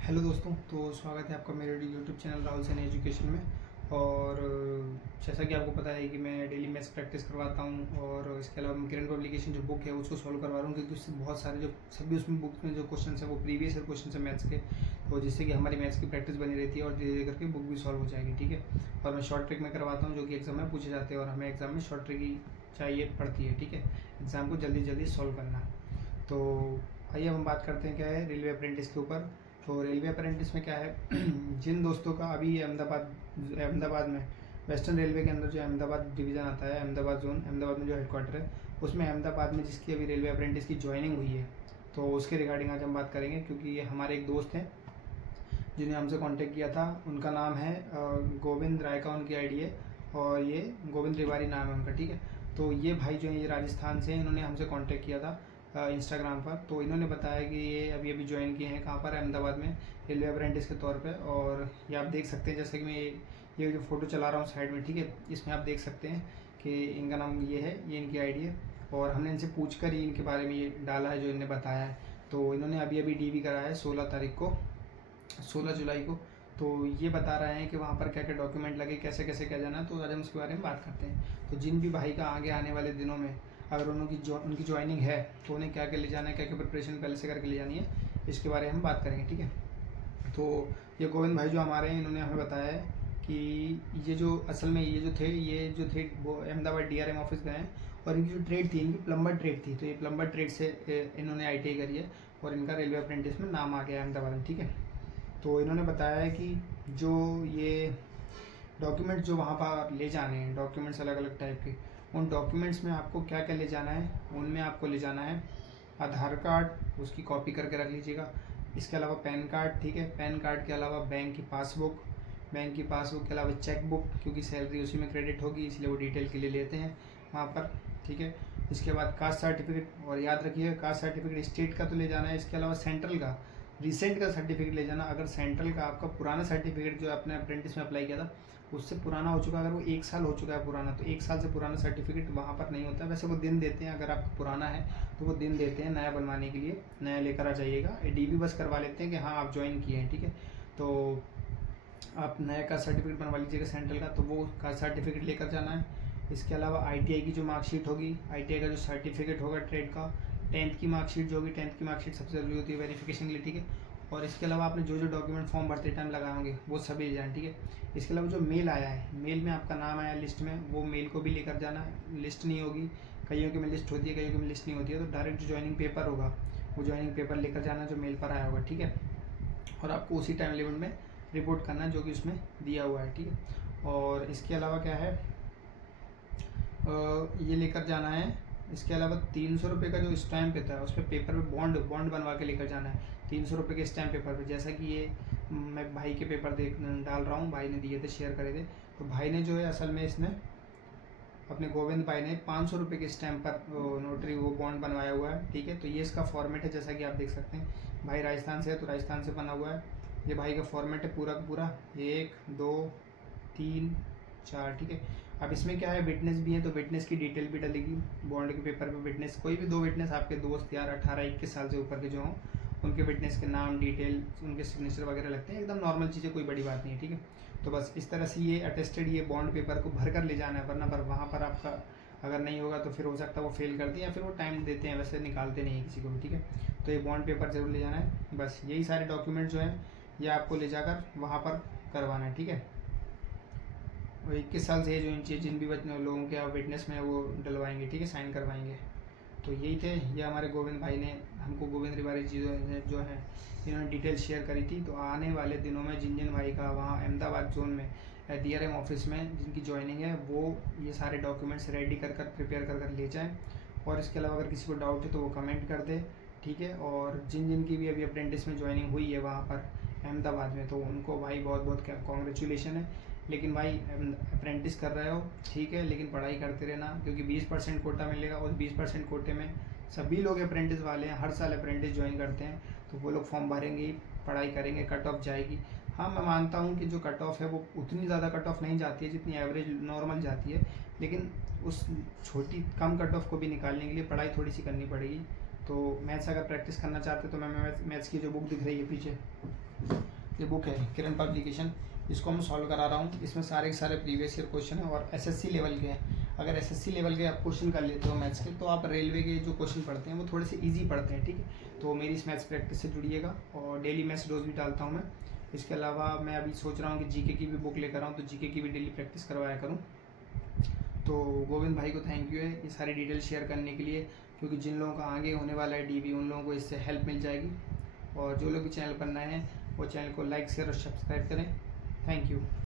Hello दोस्तों, तो स्वागत है आपका मेरे YouTube channel Rahul Saini education में। और जैसा कि आपको पता है कि मैं डेली मैथ्स प्रैक्टिस करवाता हूँ और इसके अलावा किरण पब्लिकेशन जो बुक है उसको सॉल्व करवा रहा हूँ, क्योंकि उससे बहुत सारे जो सभी उसमें बुक में जो क्वेश्चन है वो प्रीवियस ईयर क्वेश्चन है मैथ्स के, तो जिससे कि हमारी मैथ्स की प्रैक्टिस बनी रहती है और धीरे धीरे करके बुक भी सॉल्व हो जाएगी। ठीक है। और मैं शॉर्ट ट्रिक में करवाता हूँ जो कि एग्जाम में पूछे जाते हैं, और हमें एग्जाम में शॉर्ट ट्रिक ही चाहिए पड़ती है। ठीक है, एग्जाम को जल्दी जल्दी सॉल्व करना। तो आइए हम बात करते हैं क्या है रेलवे अप्रेंटिस के ऊपर। तो रेलवे अप्रेंटिस में क्या है जिन दोस्तों का अभी अहमदाबाद में वेस्टर्न रेलवे के अंदर जो अहमदाबाद डिवीज़न आता है, अहमदाबाद जोन, अहमदाबाद में जो हेडक्वार्टर है उसमें अहमदाबाद में जिसकी अभी रेलवे अप्रेंटिस की ज्वाइनिंग हुई है, तो उसके रिगार्डिंग आज हम बात करेंगे। क्योंकि ये हमारे एक दोस्त हैं जिन्हें हमसे कांटेक्ट किया था, उनका नाम है गोविंद राय का उनकी आईडी है, और ये गोविंद तिवारी नाम है उनका। ठीक है। तो ये भाई जो है ये राजस्थान से, इन्होंने हमसे कांटेक्ट किया था इंस्टाग्राम पर। तो इन्होंने बताया कि ये अभी अभी ज्वाइन किए हैं, कहाँ पर, अहमदाबाद में, रेलवे अप्रेंटिस के तौर पे। और ये आप देख सकते हैं, जैसे कि मैं ये जो फोटो चला रहा हूँ साइड में, ठीक है, इसमें आप देख सकते हैं कि इनका नाम ये है, ये इनकी आईडी है। और हमने इनसे पूछ कर ही इनके बारे में ये डाला है जो इन्होंने बताया है। तो इन्होंने अभी अभी डीवी कराया है 16 जुलाई को। तो ये बता रहे हैं कि वहाँ पर क्या क्या डॉक्यूमेंट लगे, कैसे कैसे क्या जाना है। तो आज हम उसके बारे में बात करते हैं। तो जिन भी भाई का आगे आने वाले दिनों में अगर उनकी ज्वाइनिंग है तो उन्हें क्या क्या ले जाना है, क्या क्या प्रिपरेशन पहले से करके ले जानी है, इसके बारे में हम बात करेंगे। ठीक है। तो ये गोविंद भाई जो हमारे हैं, इन्होंने हमें बताया है कि ये जो असल में ये जो थे वो अहमदाबाद डीआरएम ऑफिस गए हैं, और इनकी जो ट्रेड थी, इनकी प्लम्बर ट्रेड थी। तो ये प्लम्बर ट्रेड से इन्होंने आईटीआई करी है और इनका रेलवे अप्रेंटिस में नाम आ गया है अहमदाबाद में। ठीक है। तो इन्होंने बताया है कि जो ये डॉक्यूमेंट्स जो वहाँ पर ले जाने हैं, डॉक्यूमेंट्स अलग अलग टाइप के, उन डॉक्यूमेंट्स में आपको क्या क्या ले जाना है। उनमें आपको ले जाना है आधार कार्ड, उसकी कॉपी करके रख लीजिएगा। इसके अलावा पैन कार्ड, ठीक है, पैन कार्ड के अलावा बैंक की पासबुक, बैंक की पासबुक के अलावा चेक बुक, क्योंकि सैलरी उसी में क्रेडिट होगी इसलिए वो डिटेल के लिए लेते हैं वहाँ पर। ठीक है। इसके बाद कास्ट सर्टिफिकेट, और याद रखिए कास्ट सर्टिफिकेट स्टेट का तो ले जाना है, इसके अलावा सेंट्रल का, रिसेंट का सर्टिफिकेट ले जाना। अगर सेंट्रल का आपका पुराना सर्टिफिकेट जो आपने अप्रेंटिस में अप्लाई किया था उससे पुराना हो चुका है, अगर वो 1 साल हो चुका है पुराना, तो 1 साल से पुराना सर्टिफिकेट वहाँ पर नहीं होता है। वैसे वो दिन देते हैं, अगर आपका पुराना है तो वो दिन देते हैं नया बनवाने के लिए, नया लेकर आ जाइएगा। डीबी बस करवा लेते हैं कि हाँ आप ज्वाइन किए हैं। ठीक है। तो आप नया का सर्टिफिकेट बनवा लीजिएगा सेंट्रल का, तो वो का सर्टिफिकेट लेकर जाना है। इसके अलावा आईटीआई की जो मार्कशीट होगी, आईटीआई का जो सर्टिफिकेट होगा ट्रेड का, 10th की मार्कशीट जो होगी, 10th की मार्कशीट सबसे ज़रूरी होती है वेरिफिकेशन के लिए। ठीक है। और इसके अलावा आपने जो जो डॉक्यूमेंट फॉर्म भरते टाइम लगाए होंगे वो सभी ले जाएं। ठीक है। इसके अलावा जो मेल आया है, मेल में आपका नाम आया लिस्ट में, वो मेल को भी लेकर जाना है। लिस्ट नहीं होगी, कईयों के में लिस्ट होती है, कईयों के में लिस्ट नहीं होती है, तो डायरेक्ट जो ज्वाइनिंग पेपर होगा वो ज्वाइनिंग पेपर लेकर जाना जो मेल पर आया होगा। ठीक है। और आपको उसी टाइम लिमिट में रिपोर्ट करना है जो कि उसमें दिया हुआ है। ठीक है। और इसके अलावा क्या है, ये लेकर जाना है। इसके अलावा 300 रुपये का जो स्टैम्प होता है उस पर पेपर पे बॉन्ड बनवा के लेकर जाना है, 300 रुपये के स्टैम्प पेपर पे। जैसा कि ये मैं भाई के पेपर डाल रहा हूँ, भाई ने दिए थे, शेयर करे थे। तो भाई ने जो है असल में इसने अपने गोविंद भाई ने 500 रुपये के स्टैम्प पर नोटरी वो बॉन्ड बनवाया हुआ है। ठीक है। तो ये इसका फॉर्मेट है, जैसा कि आप देख सकते हैं। भाई राजस्थान से है तो राजस्थान से बना हुआ है। ये भाई का फॉर्मेट है पूरा का पूरा, 1 2 3 4। ठीक है। अब इसमें क्या है, विटनेस भी है तो विटनेस की डिटेल भी डलेगी बॉन्ड के पेपर पे। विटनेस कोई भी 2 विटनेस आपके दोस्त यार 18-21 साल से ऊपर के जो हों, उनके विटनेस के नाम, डिटेल, उनके सिग्नेचर वगैरह लगते हैं। एकदम नॉर्मल चीज़ें, कोई बड़ी बात नहीं है। ठीक है। तो बस इस तरह से ये अटेस्टेड ये बॉन्ड पेपर को भर कर ले जाना है, वरना पर वहाँ पर आपका अगर नहीं होगा तो फिर हो सकता है वो फेल करते हैं या फिर वो टाइम देते हैं, वैसे निकालते नहीं है किसी को भी। ठीक है। तो ये बॉन्ड पेपर जरूर ले जाना है। बस यही सारे डॉक्यूमेंट जो हैं ये आपको ले जाकर वहाँ पर करवाना है। ठीक है। और 21 साल से जो जिन भी लोगों के आप विटनेस में वो डलवाएंगे, ठीक है, साइन करवाएंगे। तो यही थे, ये हमारे गोविंद भाई ने हमको, गोविंद तिवारी जी जो है इन्होंने डिटेल शेयर करी थी। तो आने वाले दिनों में जिन जिन भाई का वहाँ अहमदाबाद जोन में डीआरएम ऑफिस में जिनकी ज्वाइनिंग है, वो ये सारे डॉक्यूमेंट्स रेडी कर प्रिपेयर कर ले जाएँ। और इसके अलावा अगर किसी को डाउट है तो वो कमेंट कर दे। ठीक है। और जिन जिन की भी अभी अप्रेंटिस में ज्वाइनिंग हुई है वहाँ पर अहमदाबाद में, तो उनको भाई बहुत बहुत कॉन्ग्रेचुलेशन है। लेकिन भाई अप्रेंटिस कर रहे हो ठीक है, लेकिन पढ़ाई करते रहना, क्योंकि 20% कोटा मिलेगा और 20% कोटे में सभी लोग अप्रेंटिस वाले हैं, हर साल अप्रेंटिस ज्वाइन करते हैं। तो वो लोग फॉर्म भरेंगे, पढ़ाई करेंगे, कट ऑफ जाएगी। हाँ, मैं मानता हूँ कि जो कट ऑफ है वो उतनी ज़्यादा कट ऑफ नहीं जाती है जितनी एवरेज नॉर्मल जाती है, लेकिन उस छोटी कम कट ऑफ को भी निकालने के लिए पढ़ाई थोड़ी सी करनी पड़ेगी। तो मैथ्स अगर प्रैक्टिस करना चाहते हो तो मैं मैथ्स की जो बुक दिख रही है पीछे, ये बुक है किरण पब्लिकेशन, इसको मैं सॉल्व करा रहा हूँ। इसमें सारे के सारे प्रीवियस ईयर क्वेश्चन है और एसएससी लेवल के हैं। अगर एसएससी लेवल के आप क्वेश्चन कर लेते हो मैथ्स के, तो आप रेलवे के जो क्वेश्चन पढ़ते हैं वो थोड़े से ईजी पढ़ते हैं, ठीक है। तो मेरी इस मैथ्स प्रैक्टिस से जुड़िएगा और डेली मैथ्स रोज भी डालता हूँ मैं। इसके अलावा मैं अभी सोच रहा हूँ कि जीके की भी बुक लेकर आऊँ, तो जीके की भी डेली प्रैक्टिस करवाया करूँ। तो गोविंद भाई को थैंक यू है ये सारी डिटेल शेयर करने के लिए, क्योंकि जिन लोगों का आगे होने वाला है डीबी, उन लोगों को इससे हेल्प मिल जाएगी। और जो लोग भी चैनल पर नए हैं वो चैनल को लाइक शेयर और सब्सक्राइब करें। Thank you.